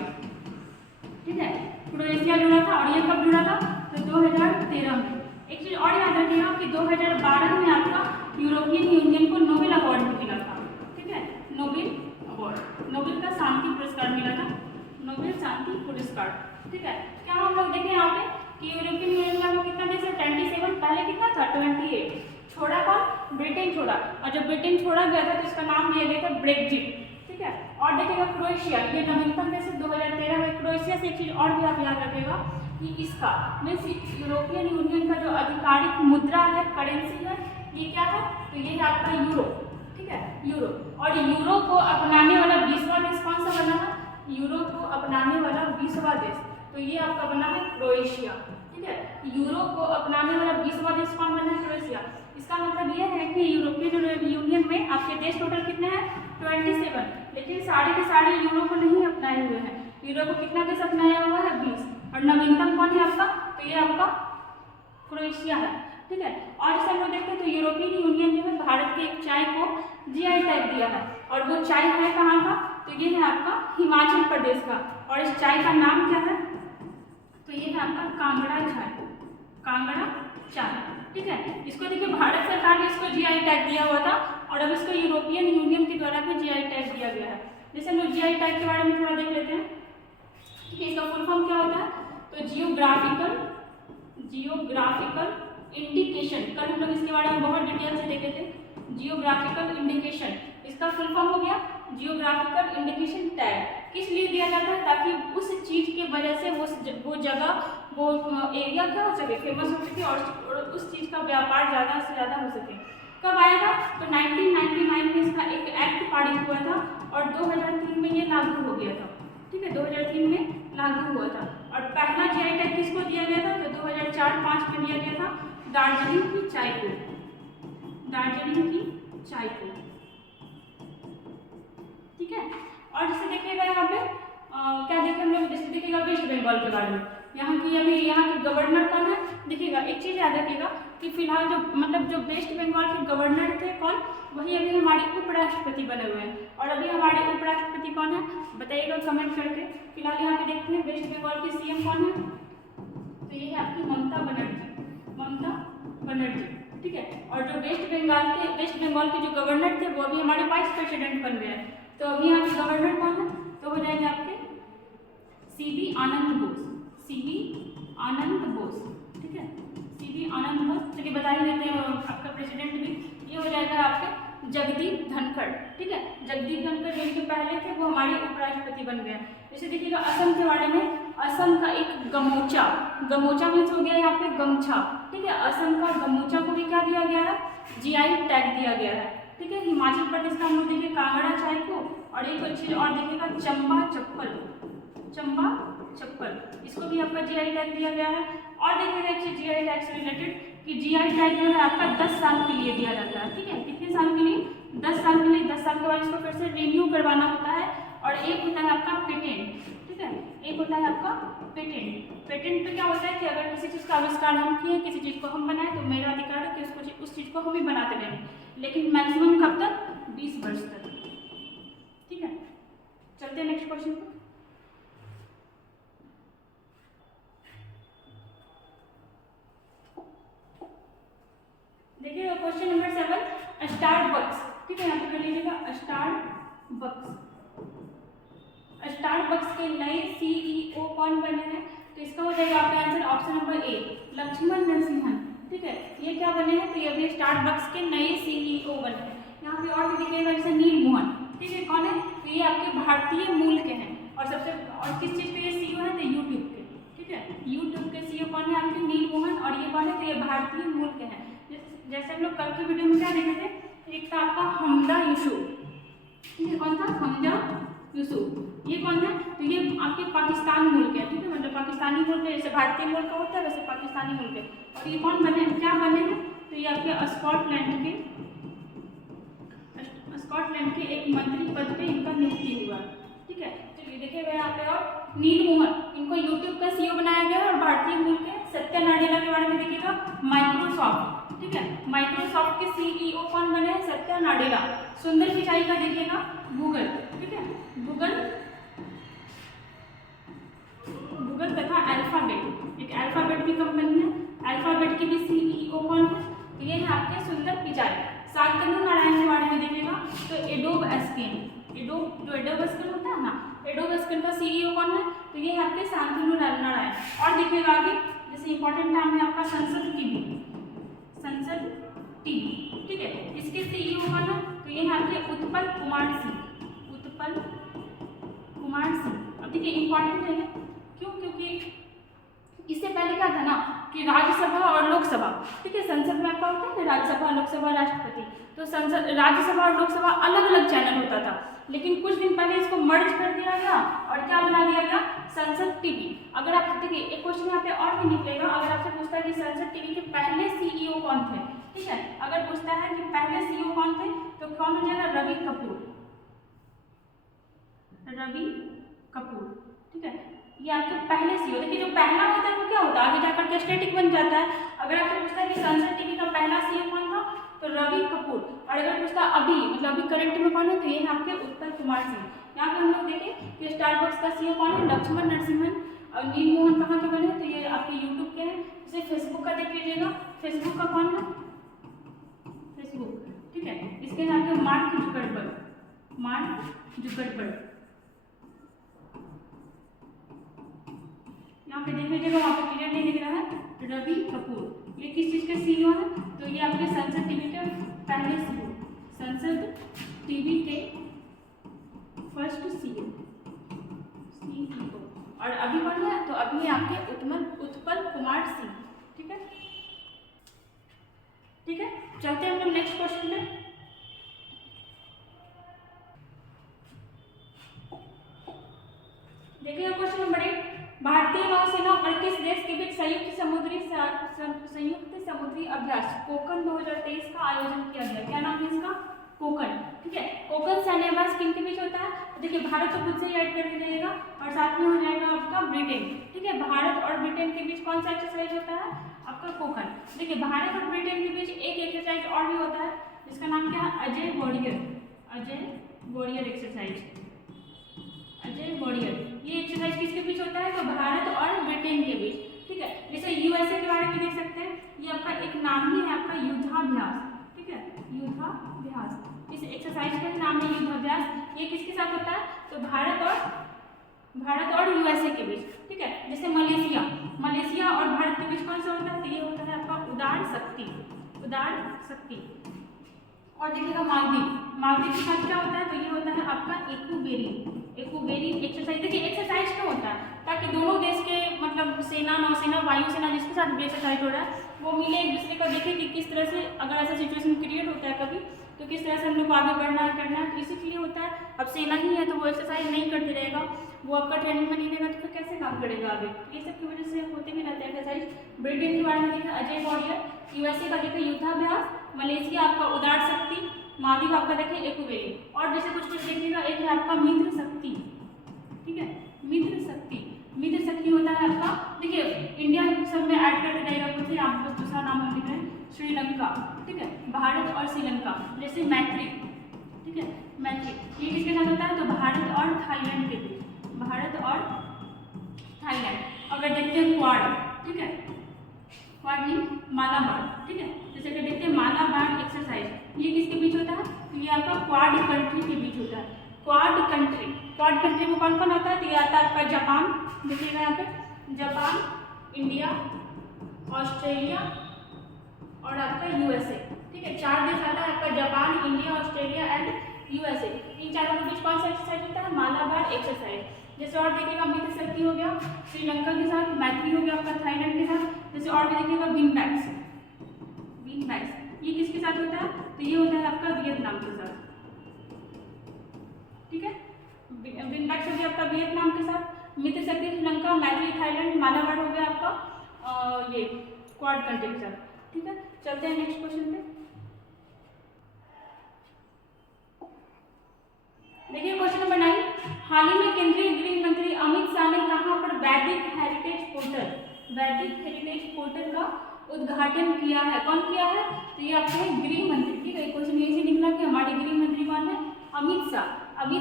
ठीक है, क्रोएशिया जुड़ा था। और ये कब जुड़ा था? तो 2013 में। एक चीज़ और याद रखिएगा कि 2012 में आपका यूरोपियन यूनियन को नोबेल अवार्ड भी मिला था, ठीक है, नोबेल अवार्ड, नोबेल का शांति पुरस्कार मिला था, नोबेल शांति पुरस्कार, ठीक है। क्या हम लोग देखें यहाँ पे कि यूरोपियन यूनियन में कितना देश है? 27। पहले कितना था? 28। छोड़ा कौन? ब्रिटेन छोड़ा। और जब ब्रिटेन छोड़ा गया था तो इसका नाम दिया गया था ब्रेक्जिट, ठीक है। और देखिएगा क्रोएशिया, ये नवीनतम देश 2013 में क्रोएशिया से एक चीज़ और भी आप याद रखिएगा कि इसका मीन्स यूरोपियन यूनियन का जो आधिकारिक मुद्रा है, करेंसी है, ये क्या है? तो ये है आपका यूरो, ठीक है, यूरो। और यूरो को अपनाने वाला 20वां देश कौन सा बना है? यूरो को अपनाने वाला 20वां देश, तो ये आपका बना है क्रोएशिया, ठीक है। यूरो को अपनाने वाला 20वां देश कौन बना है? क्रोएशिया। इसका मतलब ये है कि यूरोपियन यूनियन में आपके देश टोटल कितने हैं? 27, लेकिन सारे के सारे यूरो को नहीं अपनाए हुए हैं। यूरो को कितना देश अपनाया हुआ है? 20। और नवीनतम कौन है आपका? तो ये आपका क्रोएशिया है, ठीक है। और जैसे हम लोग देखते हैं तो यूरोपियन यूनियन जो है भारत के एक चाय को जीआई टैग दिया है। और वो चाय है कहाँ का? तो ये है आपका हिमाचल प्रदेश का। और इस चाय का नाम क्या है? तो ये है आपका कांगड़ा चाय, कांगड़ा चाय, ठीक है। इसको देखिए भारत सरकार ने इसको जीआई टैग दिया हुआ था और अब इसको यूरोपियन यूनियन के द्वारा भी जीआई टैग दिया गया है। जैसे हम लोग जीआई टैग के बारे में थोड़ा देख लेते हैं कि इसका फुल फॉर्म क्या होता है। तो जियोग्राफिकल इंडिकेशन, कल हम लोग इसके बारे में बहुत डिटेल से देखे थे। जियोग्राफिकल इंडिकेशन इसका फुल फॉर्म हो गया जियोग्राफिकल इंडिकेशन टैग। किस लिए दिया जाता है? ताकि उस चीज की वजह से वो जगह वो एरिया क्या हो सके, फेमस हो सके और उस चीज का व्यापार ज़्यादा से ज़्यादा हो सके। कब आया था? तो 1999 में इसका एक एक्ट पारित हुआ था और 2003 में ये लागू हो गया था। ठीक है, 2003 में लागू हुआ था। और पहला जीआई टैग किसको दिया गया था? तो 2004-5 में दिया गया था दार्जिलिंग की चाय को, दार्जिलिंग की चाय को। ठीक है, और जैसे देखिएगा यहाँ पे क्या देखें हम लोग, जैसे देखिएगा वेस्ट बंगाल के बारे में, यहाँ की अभी यहाँ के गवर्नर कौन है? देखिएगा एक चीज़ याद रखिएगा कि फिलहाल जो वेस्ट बंगाल के गवर्नर थे कौन, वही अभी हमारे उपराष्ट्रपति बने हुए हैं। और अभी हमारे उपराष्ट्रपति कौन है बताइएगा कमेंट करके। फिलहाल यहाँ पे देखते हैं वेस्ट बंगाल के सीएम कौन है, तो ये है आपकी ममता बनर्जी। ठीक है, और जो वेस्ट बंगाल के जो गवर्नर थे वो अभी हमारे वाइस प्रेसिडेंट बन गए हैं। तो अभी यहाँ के गवर्नर कौन है? तो हो जाएंगे आपके सीवी आनंद बोस। ठीक है, सीवी आनंद बोस, चलिए बता ही देते हैं आपका प्रेसिडेंट भी। ये हो जाएगा आपके जगदीप धनखड़। ठीक है, जगदीप धनखड़ जो इनके पहले थे वो हमारे उपराष्ट्रपति बन गए। जैसे देखिएगा असम के बारे में, असम का एक गमोचा मीन्स हो गया यहाँ पे गमछा। ठीक है, असम का गमोचा को भी क्या दिया गया है? जीआई टैग दिया गया है। ठीक है, हिमाचल प्रदेश का हम लोग देखिए कांगड़ा चाय को, और एक चीज और देखिएगा चंबा चप्पल, इसको भी आपका जीआई टैग दिया गया है। और देखिएगा एक चीज जीआई टैग से रिलेटेड कि जीआई टैग जो है आपका 10 साल के लिए दिया जाता है। ठीक है, कितने साल के लिए? 10 साल के लिए। 10 साल के बाद इसको फिर से रिन्यू करवाना होता है। और एक होता है आपका पेटेंट। ठीक है, एक होता है आपका पेटेंट पे क्या होता है कि अगर किसी चीज़ का आविष्कार हम किए, किसी चीज़ को हम बनाए, तो मेरा अधिकार है कि उसको उस चीज़ को हम ही बनाते रहें, लेकिन मैक्सिमम कब तक? 20 वर्ष तक। ठीक है, चलते हैं नेक्स्ट क्वेश्चन पर। देखिए क्वेश्चन नंबर 7, स्टारबक्स। ठीक है, यहाँ पे कर लीजिएगा स्टारबक्स के नए सीईओ कौन बने हैं? तो इसका हो जाएगा आपका answer option number A, Laxman Narasimhan. ठीक है, ये क्या बने हैं? तो ये भी स्टारबक्स के नए सीईओ बने हैं। यहाँ पे और भी दिखेगा जैसे नील मोहन। ठीक है, कौन है? तो ये आपके भारतीय मूल के हैं। और किस चीज़ के ये सीईओ है? तो यूट्यूब के। ठीक है, यूट्यूब के सीईओ कौन है? आपके नील मोहन। और ये कौन है? तो ये भारतीय मूल के हैं। जैसे हम लोग कल की वीडियो में क्या देखे थे, एक था आपका हमजा यूसुफ। ठीक है, कौन था? हमजा यूसुफ। ये कौन है? तो ये आपके पाकिस्तान मूल के हैं। ठीक है, मतलब पाकिस्तानी मूल के, जैसे भारतीय मूल का होता है वैसे पाकिस्तानी मूल के। और ये कौन बने, क्या बने हैं? तो ये आपके स्कॉटलैंड के एक मंत्री पद पे इनका नियुक्ति हुआ। ठीक है, चलिए देखिएगा यहाँ पे। और नील मोहन, इनको यूट्यूब का सीईओ बनाया गया। और भारतीय मूल के सत्या नाडेला के बारे में देखिएगा, माइक्रोसॉफ्ट। ठीक है, माइक्रोसॉफ्ट के सीईओ कौन बने हैं? सत्या नाडेला। सुंदर पिचाई का देखिएगा गूगल। ठीक है, गूगल तथा अल्फाबेट, एक अल्फाबेट भी कंपनी है, अल्फाबेट की भी सीईओ कौन है? तो ये है आपके सुंदर पिचाई। शांतनु नारायण के बारे में देखिएगा, तो एडोब स्किन होता है ना, एडोब स्किन का सीईओ कौन है? तो ये है आपके शांतनु नारायण। और देखिएगा आगे, जैसे इंपॉर्टेंट नाम है आपका संसद टीवी। ठीक है, इसके सीईओ कौन है? तो ये है आपके उत्पल कुमार सिंह। अब देखिए इंपॉर्टेंट है, क्यों? क्योंकि इससे पहले क्या था ना कि राज्यसभा और लोकसभा। ठीक है, संसद में आपका होता है ना राज्यसभा, लोकसभा, राष्ट्रपति। तो संसद, राज्यसभा और लोकसभा अलग अलग चैनल होता था, लेकिन कुछ दिन पहले इसको मर्ज कर दिया गया और क्या बना दिया गया? संसद टीवी। अगर आप देखिए एक क्वेश्चन यहाँ पे और भी निकलेगा, अगर आपसे पूछता है कि संसद टीवी के पहले सीईओ कौन थे। ठीक है, अगर पूछता है कि पहले सीईओ कौन थे, तो कौन हो जाएगा? रवि कपूर। ठीक है, ये आपके पहले सीईओ। देखिए जो पहला होता है वो क्या होता है? आगे जाकर के स्टैटिक बन जाता है। अगर आपसे पूछता है कि संसद टीवी का पहला सीईओ कौन था, तो रवि कपूर। और अगर पूछता अभी, मतलब अभी करंट में कौन है, तो ये है आपके उत्पल कुमार सिंह। यहाँ पे हम लोग देखें कि स्टारबक्स का सीईओ कौन है? लक्ष्मण नरसिम्हन। और नील मोहन कहाँ के बने? तो ये आपके यूट्यूब के हैं। जैसे फेसबुक का देख लीजिएगा, फेसबुक का कौन है? फेसबुक। ठीक है, इसके यहाँ पे मार्क जुकरबर्ग। Mark Zuckerberg. यहाँ पे देख लीजिएगा, वहाँ पे क्लियर नहीं दिख रहा है, रवि कपूर। ये किस चीज़ के सीईओ है? तो ये आपके संसद टीवी के पहले सीईओ, संसद टीवी के फर्स्ट सीईओ। और अभी कौन है? तो अभी है आपके उत्पल कुमार सिंह। ठीक है, ठीक है, चलते हैं हम लोग नेक्स्ट क्वेश्चन में। देखिए क्वेश्चन नंबर 8, भारतीय नौसेना और किस देश के बीच संयुक्त समुद्री अभ्यास कोकन 2023 का आयोजन किया गया? क्या नाम है इसका? कोकन। ठीक है, कोकन सैन्य अभ्यास किन के बीच होता है? देखिए भारत तो खुद से ही ऐड कर दीजिएगा और साथ में हो जाएगा आपका ब्रिटेन। ठीक है, भारत और ब्रिटेन के बीच कौन सा एक्सरसाइज होता है? आपका कोकन। देखिए भारत और ब्रिटेन के बीच एक एक्सरसाइज और भी होता है, जिसका नाम क्या है? Ajay warrior exercise. Ajay warrior. ये एक्सरसाइज किसके बीच होता है? तो भारत और ब्रिटेन के बीच। ठीक है, जैसे यूएसए के बारे में देख सकते हैं, ये आपका एक नाम ही है आपका युद्धाभ्यास। ठीक है, युद्धाभ्यास, इस एक्सरसाइज का नाम है युद्धाभ्यास। ये किसके साथ होता है? तो भारत और यूएसए के बीच। ठीक है, जैसे मलेशिया और भारत के बीच कौन सा होता है? तो ये होता है आपका उदार शक्ति। और देखिएगा मालदीव के साथ क्या होता है? तो ये होता है आपका एक्वेरियन एक्सरसाइज। देखिए एक्सरसाइज क्यों होता है? ताकि दोनों देश के मतलब सेना, नौसेना, वायुसेना जिसके साथ भी एक्सरसाइज हो रहा है वो मिले, एक दूसरे को देखे कि किस तरह से अगर ऐसा सिचुएशन क्रिएट होता है कभी, तो किस तरह से हम लोग को आगे बढ़ना है, करना है। इसी के लिए होता है। अब सेना ही है तो वो एक्सरसाइज नहीं करते रहेगा, वो आपका ट्रेनिंग में नहीं रहेगा, तो फिर कैसे काम करेगा आगे? ये सब की वजह से होते भी रहते हैं एक्सरसाइज। ब्रिटेन के बारे में देखा अजय वॉरियर, यूएसए का देखा युद्धाभ्यास, मलेशिया आपका उदार शक्ति, मालदीव आपका देखिए एक्वेरियन। और जैसे कुछ देखिएगा, एक है आपका मित्र शक्ति। ठीक है, मित्र शक्ति होता है आपका, देखिए इंडिया सब में ऐड करते रहेगा कुछ, आप लोग दूसरा नाम हम लिख रहे हैं श्रीलंका। ठीक है, भारत और श्रीलंका, जैसे मैत्री। ठीक है, मैत्री ये किसके साथ होता है? तो भारत और थाईलैंड के बीच, भारत और थाईलैंड। अगर देखते हैं क्वाड, ठीक है, क्वाड नहीं मालाबार। ठीक है, जैसे कि देखते हैं मालाबार एक्सरसाइज, ये किसके बीच होता है? तो ये आपका क्वाड कंट्री के बीच होता है। क्वाड कंट्री में कौन कौन आता है? तो ये आता है आपका जापान, देखिएगा यहाँ पे जापान, इंडिया, ऑस्ट्रेलिया और आपका यूएसए। ठीक है, 4 देश आता है आपका, Japan, India, Australia and USA. इन चारों के बीच कौन सा एक्सरसाइज होता है? मालाबार एक्सरसाइज। जैसे और देखिएगा मित्र शक्ति हो गया श्रीलंका के साथ, मैत्री हो गया आपका थाईलैंड के साथ। जैसे और भी देखिएगा विंग बैग्स, ये किसके साथ होता है? तो ये होता है आपका वियतनाम के साथ। ठीक है, विंग बैग्स हो गया आपका वियतनाम के साथ, मित्र शक्ति श्रीलंका, मैत्री थाईलैंड, मालाबार हो गया आपका ये क्वाड कंट्री के साथ। ठीक है, चलते हैं नेक्स्ट क्वेश्चन पे। देखिए क्वेश्चन नंबर 9, हाल ही में केंद्रीय गृह मंत्री अमित शाह ने कहां पर वैदिक हेरिटेज पोर्टल का उद्घाटन किया है? कौन किया है? तो ये आपके गृह मंत्री। ठीक है, क्वेश्चन ये से निकला कि हमारे गृह मंत्री कौन है? अमित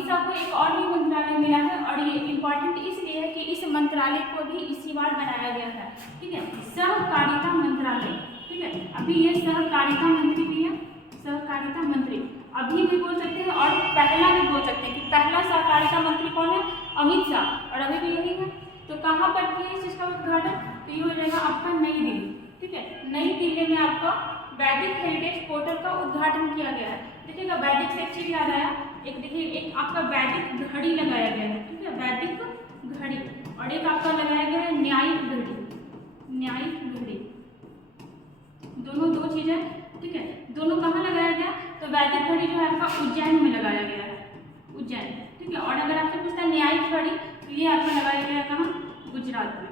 शाह को एक और भी मंत्रालय मिला है, और ये इम्पोर्टेंट इसलिए है कि इस मंत्रालय को भी इसी बार बनाया गया है। ठीक है, सहकारिता मंत्रालय। ठीक है, अभी ये सहकारिता मंत्री भी है, सहकारिता मंत्री अभी भी बोल सकते हैं और पहला भी बोल सकते हैं कि पहला सहकारिता मंत्री कौन है? अमित शाह, और अभी भी यही है। तो कहाँ पर किया इस चीज़ का उद्घाटन? तो ये हो जाएगा आपका नई दिल्ली। ठीक है, नई दिल्ली में आपका वैदिक हेरिटेज पोर्टल का उद्घाटन किया गया है। देखिएगा वैदिक से एक चीज याद आया, एक देखिए एक आपका वैदिक घड़ी लगाया गया है। ठीक है, वैदिक घड़ी, और एक आपका लगाया गया है न्यायिक घड़ी। दोनों दो चीजें। ठीक है, दोनों कहाँ लगाया गया? तो वैदिक घड़ी जो है आपका उज्जैन में लगाया गया है, उज्जैन। ठीक है, और अगर आपसे पूछता है न्यायिक घड़ी, तो ये आपका लगाया गया कहाँ? गुजरात में।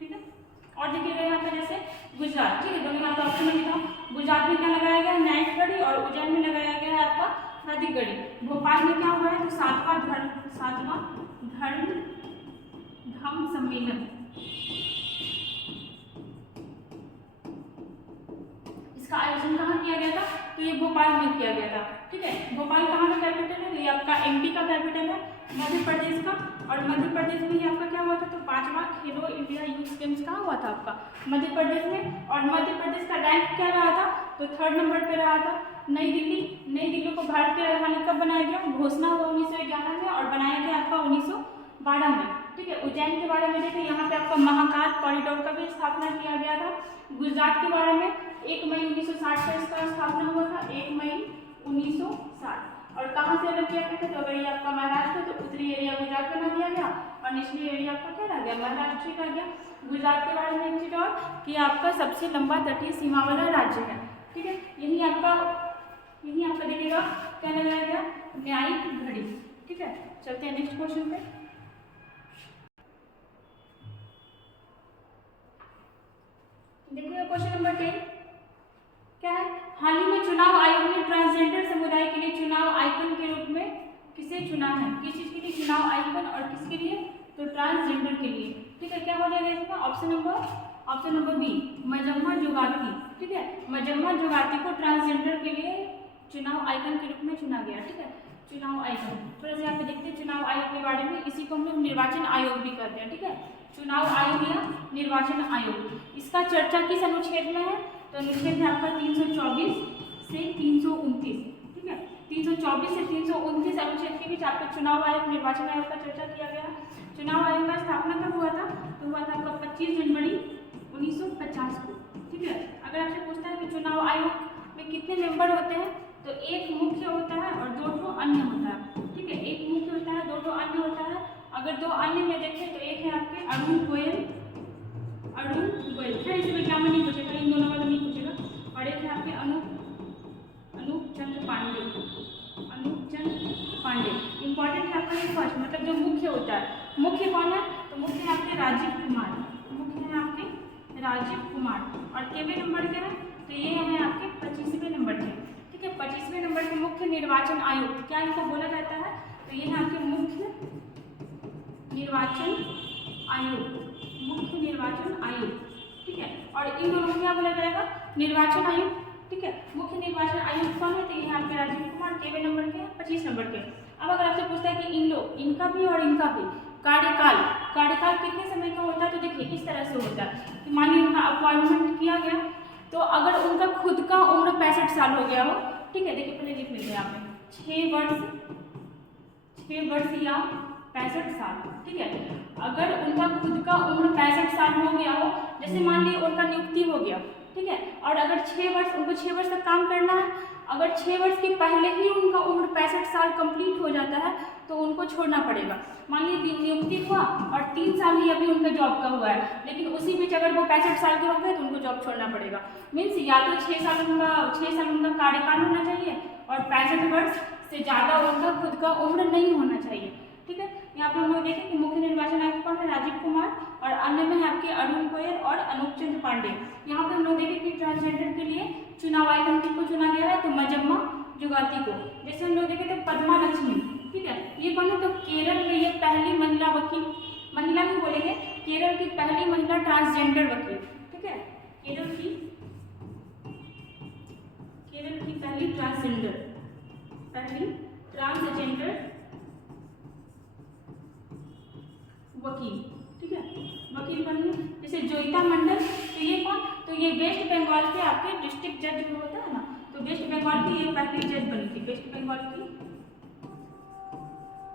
ठीक है, और देखिएगा यहाँ पे जैसे गुजरात। ठीक है, दोनों यहाँ पे ऑप्शन में लिखा, गुजरात में क्या लगाया गया है? न्यायिक घड़ी, और उज्जैन में लगाया गया है आपका वैदिक घड़ी। भोपाल में क्या हुआ है? तो 7वां धम्म सम्मेलन, इसका आयोजन कहाँ किया गया था? तो ये भोपाल में किया गया था। ठीक है, भोपाल कहाँ का कैपिटल है? ये आपका एमपी का कैपिटल है, मध्य प्रदेश का। और मध्य प्रदेश में ही आपका क्या हुआ था? तो 5वां खेलो इंडिया यूथ गेम्स कहाँ हुआ था? आपका मध्य प्रदेश में। और मध्य प्रदेश का रैंक क्या रहा था? तो 3rd नंबर पे रहा था। नई दिल्ली को भारत की राजधानी कब बनाया गया? घोषणा हुआ 1911 में और बनाया गया आपका 1912 में। ठीक है, उज्जैन के बारे में देखिए, यहाँ पे आपका महाकाल कॉरिडोर का भी स्थापना किया गया था। गुजरात के बारे में 1 मई 1960 को इसका स्थापना हुआ था, 1 मई 1960। और कहाँ से अलग किया गया था? तो अगर ये आपका महाराष्ट्र है तो उत्तरी एरिया गुजरात बना दिया गया और निचली एरिया आपका क्या रह गया? महाराष्ट्र का गया। गुजरात के बारे में एक चीज और कि आपका सबसे लंबा तटीय सीमा वाला राज्य है। ठीक है, यही आपका देखिएगा क्या लगाया गया? न्यायिक घड़ी। ठीक है, चलते हैं नेक्स्ट क्वेश्चन पे। देखिएगा क्वेश्चन नंबर 10 क्या है? हाल ही में चुनाव आयोग ने ट्रांसजेंडर समुदाय के लिए चुनाव आइकन के रूप में किसे चुना है? किस चीज के लिए चुनाव आइकन और किसके लिए? तो ट्रांसजेंडर के लिए। ठीक है, क्या हो जाएगा इसका? ऑप्शन नंबर बी, मजम्मा जुगाती। ठीक है, मजम्मा जुगाती को ट्रांसजेंडर के लिए चुनाव आइकन के रूप में चुना गया। ठीक है, चुनाव आइकन थोड़ा सा यहाँ पे देखते हैं चुनाव आयोग के बारे में। इसी को हम लोग निर्वाचन आयोग भी कहते हैं। ठीक है, चुनाव आयोग या निर्वाचन आयोग। इसका चर्चा किस अनुच्छेद में है? तो अनुच्छेद है आपका 324 से 329। ठीक है, 324 से 329 अनुच्छेद के बीच आपका चुनाव आयोग निर्वाचन आयोग का चर्चा किया गया। चुनाव आयोग का स्थापना कब हुआ था? तो हुआ था आपका 25 जनवरी 1950 को। ठीक है, अगर आपसे पूछता है कि चुनाव आयोग में कितने मेंबर होते हैं, तो एक मुख्य होता है और 2 अन्य होता है। ठीक है, एक मुख्य होता है, 2 अन्य होता है। अगर 2 अन्य में देखें तो एक है आपके अरुण गोयल, खैर इसमें क्या नहीं पूछेगा, इन दोनों का तो नहीं पूछेगा। और एक है आपके अनूप चंद्र पांडे। इंपॉर्टेंट है आपका ये फर्स्ट, मतलब जो मुख्य होता है। मुख्य कौन है? तो मुख्य है आपके राजीव कुमार। और केवे नंबर क्या है? तो ये है आपके 25वें नंबर के। ठीक है, 25वें नंबर के मुख्य निर्वाचन आयुक्त, क्या इनको बोला जाता है? तो ये है आपके मुख्य निर्वाचन आयुक्त। ठीक है, और इन दोनों को क्या बोला जाएगा? निर्वाचन आयुक्त। ठीक है, मुख्य निर्वाचन आयुक्त कौन है? तो ये आपके राजीव कुमार, केवे नंबर के, 25 नंबर के। अब अगर आपसे पूछता है कि इनका भी और इनका भी कार्यकाल कितने समय का होता है? तो देखिए इस तरह से होता है कि मान लीजिए उनका अपॉइंटमेंट किया गया, तो अगर उनका खुद का उम्र 65 साल हो गया हो, ठीक है, देखिए पहले लिख लेते हैं यहाँ पे 6 वर्ष या 65 साल। ठीक है, अगर उनका खुद का उम्र 65 साल हो गया हो, जैसे मान लीजिए उनका नियुक्ति हो गया, ठीक है, और अगर उनको 6 वर्ष तक काम करना है, अगर 6 वर्ष के पहले ही उनका उम्र 65 साल कंप्लीट हो जाता है तो उनको छोड़ना पड़ेगा। मान लीजिए नियुक्ति हुआ और 3 साल ही अभी उनका जॉब का हुआ है, लेकिन उसी बीच अगर वो 65 साल के हो गए तो उनको जॉब छोड़ना पड़ेगा। मीन्स या तो 6 साल उनका कार्यकाल होना चाहिए और 65 वर्ष से ज़्यादा उनका खुद का उम्र नहीं होना चाहिए। ठीक है, यहाँ पे हम लोग देखें कि मुख्य निर्वाचन आयुक्त कौन है? राजीव कुमार, और अन्य में है आपके अरुण गोयल और अनूप चंद्र पांडे। यहाँ पे हम लोग देखें कि ट्रांसजेंडर के लिए चुनाव आइकन किसको चुना गया है? तो मजम्मा जुगाती को। जैसे हम लोग देखें तो पद्मा लक्ष्मी, ठीक है, ये कौन है? तो केरल में ये पहली महिला वकील, महिला नहीं बोलेंगे, केरल की पहली महिला ट्रांसजेंडर वकील। ठीक है, केरल की पहली ट्रांसजेंडर वकील। ठीक है, वकील बनी। जैसे जोईता मंडल, तो ये कौन? तो ये वेस्ट बंगाल के आपके डिस्ट्रिक्ट जज जो होता है ना, तो वेस्ट बंगाल की ये पहली जज बनी थी, वेस्ट बंगाल की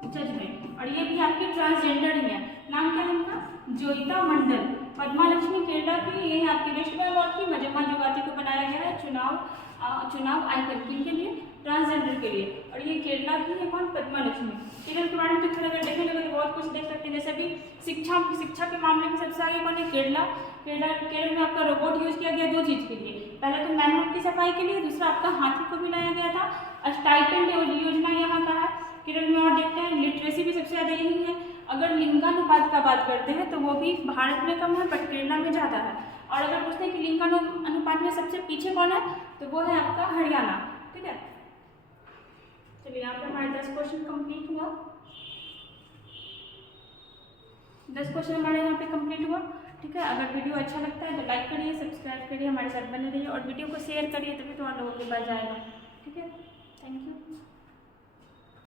जज में, और ये भी आपकी ट्रांसजेंडर ही है। नाम क्या है उनका? जोईता मंडल। पद्मा लक्ष्मी केरला की, ये है आपके वेस्ट बंगाल की। मजम्मा जुगाती को बनाया गया है चुनाव आइकन किनके लिए? ट्रांसजेंडर के लिए, और ये केरला की है कौन? पद्मा लक्ष्मी। केरल के बारे में तो अगर देखने लगे तो बहुत कुछ देख सकते हैं, जैसे भी शिक्षा के मामले में सबसे आगे कौन है? केरल में आपका रोबोट यूज किया गया 2 चीज़ के लिए, पहला तो मैनहोल की सफाई के लिए, दूसरा आपका हाथी को भी लाया गया था। स्टाइपेंड योजना यहाँ का है केरल में। और देखते हैं लिटरेसी भी सबसे ज़्यादा यही है। अगर लिंगानुपात का बात करते हैं तो वो भी भारत में कम है बट केरला में ज़्यादा है। और अगर पूछते हैं कि लिंगानुपात में सबसे पीछे कौन है, तो वो है आपका हरियाणा। ठीक है, चलिए यहाँ पे हमारे 10 क्वेश्चन कंप्लीट हुआ। 10 क्वेश्चन हमारे यहाँ पे कंप्लीट हुआ। ठीक है, अगर वीडियो अच्छा लगता है तो लाइक करिए, सब्सक्राइब करिए, हमारे साथ बने रहिए और वीडियो को शेयर करिए, तभी तो और लोगों के पास जाएगा। ठीक है, थैंक यू।